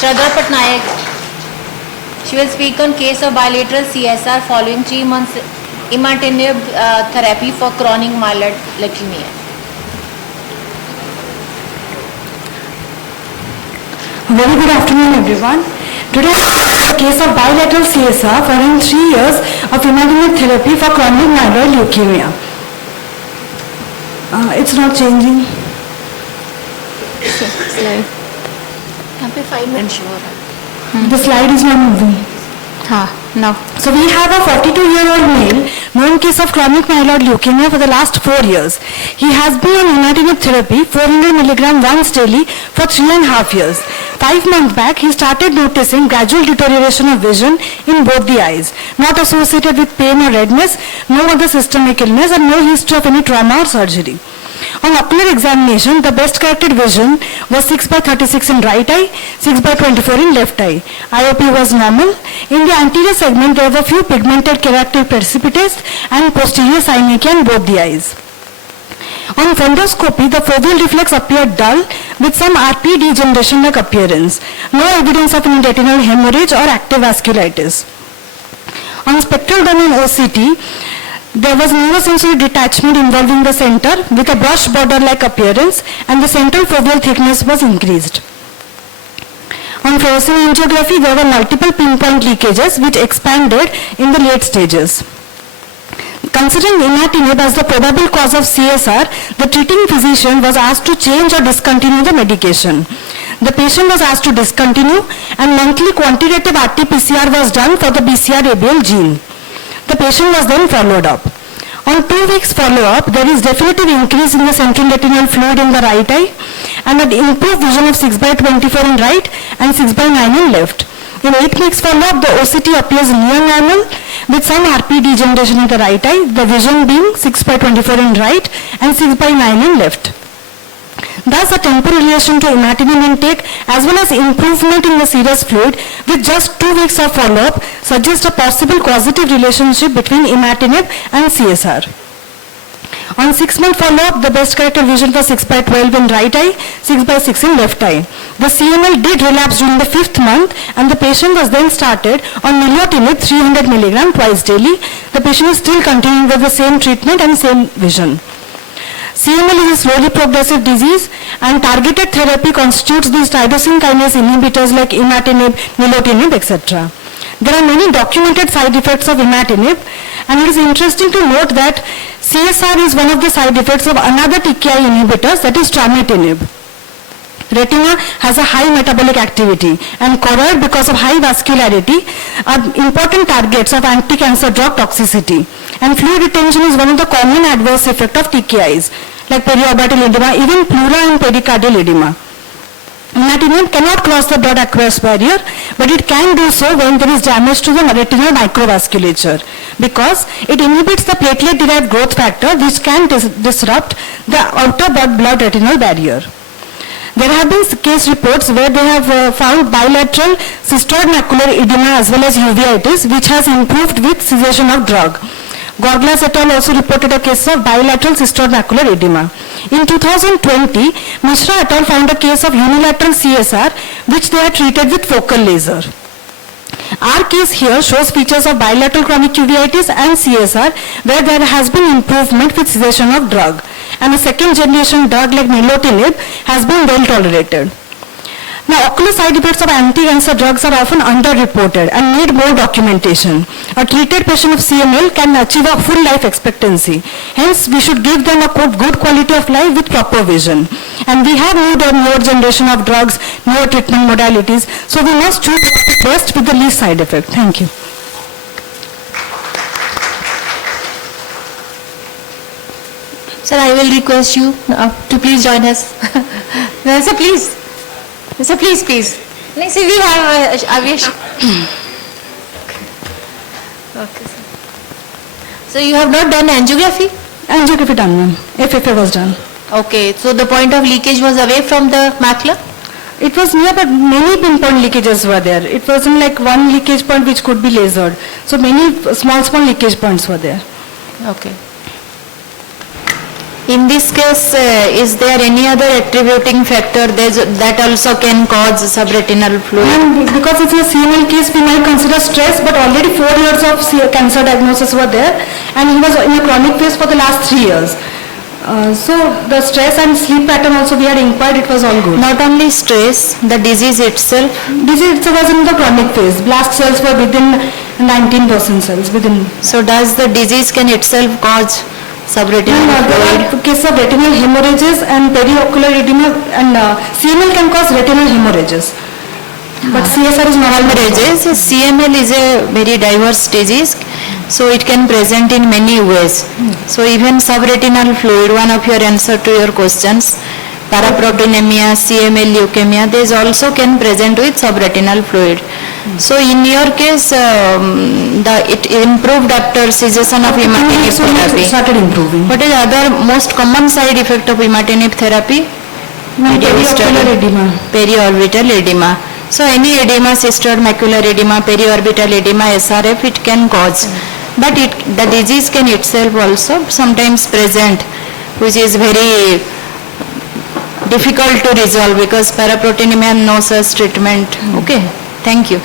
Shraddha Patnaik. She will speak on case of bilateral CSR following 3 months imatinib therapy for chronic myeloid leukemia. Very good afternoon, everyone. Today, a case of bilateral CSR following 3 years of imatinib therapy for chronic myeloid leukemia. It's not changing. Slide. यहाँ पे 5 minutes show हो रहा है. The slide is not moving. हाँ, now. So we have a 42-year-old male known case of chronic myeloid leukemia for the last 4 years. He has been on imatinib therapy 400 milligram once daily for 3.5 years. 5 months back, he started noticing gradual deterioration of vision in both the eyes, not associated with pain or redness, no other systemic illness, and no history of any trauma or surgery. On ocular examination, the best corrected vision was 6/36 in right eye, 6/24 in left eye. IOP was normal. In the anterior segment, there were few pigmented keratoid precipitates and posterior synechiae in both the eyes. On fundoscopy, the foveal reflex appeared dull with some RP degeneration-like appearance. No evidence of any retinal hemorrhage or active vasculitis. On spectral domain OCT, there was neurosensory detachment involving the center with a brush border-like appearance, and the central foveal thickness was increased. On fluorescein angiography, there were multiple pinpoint leakages which expanded in the late stages. Considering imatinib as the probable cause of CSR, the treating physician was asked to change or discontinue the medication. The patient was asked to discontinue, and monthly quantitative RT-PCR was done for the BCR-ABL gene. The patient was then followed up. On 2 weeks follow-up, there is definitive increase in the central retinal fluid in the right eye and an improved vision of 6/24 in right and 6/9 in left. In 8 weeks follow-up, the OCT appears near normal with some RP degeneration in the right eye, the vision being 6/24 in right and 6/9 in left. Thus, a temporal relation to imatinib intake as well as improvement in the serous fluid with just 2 weeks of follow-up suggests a possible causative relationship between imatinib and CSR. On 6-month follow-up, the best corrected vision was 6/12 in right eye, 6/6 in left eye. The CML did relapse during the 5th month, and the patient was then started on nilotinib 300 milligram twice daily. The patient is still continuing with the same treatment and same vision. CML is a slowly progressive disease, and targeted therapy constitutes these tyrosine kinase inhibitors like imatinib, nilotinib, etc. There are many documented side effects of imatinib, and it is interesting to note that CSR is one of the side effects of another TKI inhibitors, that is trametinib. Retina has a high metabolic activity, and choroid, because of high vascularity, are important targets of anti-cancer drug toxicity. And fluid retention is one of the common adverse effects of TKIs, like periorbital edema, even pleural and pericardial edema. Imatinib cannot cross the blood-aqueous barrier, but it can do so when there is damage to the retinal microvasculature, because it inhibits the platelet-derived growth factor, which can disrupt the outer blood retinal barrier. There have been case reports where they have found bilateral cystoid macular edema as well as uveitis, which has improved with cessation of drug. Gorglas et al. Also reported a case of bilateral cystoid macular edema. In 2020, Mishra et al. Found a case of unilateral CSR, which they had treated with focal laser. Our case here shows features of bilateral chronic uveitis and CSR, where there has been improvement with cessation of drug, and a second generation drug like nilotinib has been well tolerated. Now, ocular side effects of anti-cancer drugs are often underreported and need more documentation. A treated patient of CML can achieve a full life expectancy. Hence, we should give them a good quality of life with proper vision. And we have moved on newer generation of drugs, newer treatment modalities, so we must choose what is best with the least side effect. Thank you. Sir, I will request you to please join us. Sir, please. Sir, please, please. No, sir, we have Avish. Okay, sir. So you have not done angiography? Angiography done, ma'am. FFA was done. Okay, so the point of leakage was away from the macula? It was near, but many pinpoint leakages were there. It wasn't like one leakage point which could be lasered. So many small leakage points were there. Okay. In this case, is there any other attributing factor that also can cause subretinal fluid? And because it's a CML case, we might consider stress, but already 4 years of cancer diagnosis were there, and he was in a chronic phase for the last 3 years. So the stress and sleep pattern also we had inquired, it was all good. Not only stress, the disease itself. Disease was in the chronic phase. Blast cells were within 19% cells within. So does the disease can itself cause subretinal There fluid? are cases of retinal hemorrhages and periocular edema, and CML can cause retinal hemorrhages. But CSR is not Hemorrhages, CML is a very diverse disease, so it can present in many ways. So even subretinal fluid, one of your answer to your questions, paraproteinemia, CML leukemia, these also can present with subretinal fluid. So in your case, it improved after cessation of imatinib therapy. started improving. What is other most common side effect of imatinib therapy? Periocular edema. Periorbital edema. So any edema, cystoid macular edema, periorbital edema, SRF, it can cause. But the disease can itself also sometimes present, which is very difficult to resolve because paraproteinemia no such treatment. Okay, thank you.